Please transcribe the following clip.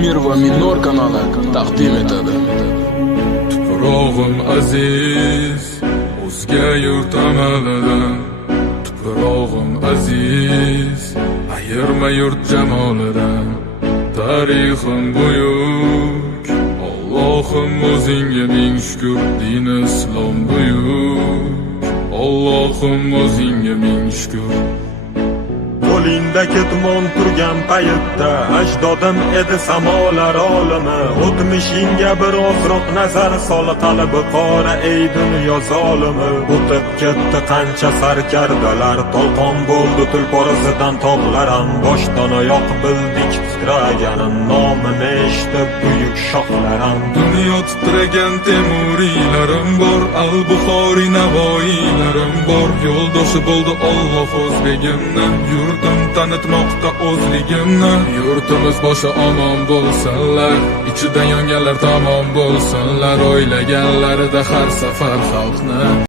Mir va Minor kanali taqdim etadi. Tuprog'im aziz, o'zga yurt amalidan. Tuprog'im aziz, ayirma yurt jamolidan. Tarixim buyuk, Allohim o'zingga ming shukr. Din islom buyuk, Allohim o'zingga ming shukr. Qo'lingda ketmon turgan paytda ajdodim edi samolar olimi. O'tmishingga birozroq nazar sol, qalbi qora ey dunyo zolimi. O'tib ketdi qancha sarkardalar, to'lqon bo'ldi tulporizidan tog'lar ham. Boshdan oyoq bildik titraganim, nomini eshitib buyuk shohlar ham. Dunyo titragan temuriylarim bor, al-Buxoriy Navoiylarim bor. Yo'ldoshi bo'ldi Alloh o'zbegimni, yurtim tanitmoqda o'zligimni. Yurtimiz boshi omon bo'lsinlar, ichida yonganlar tamom bo'lsinlar. O'ylaganlarida har safar xalqni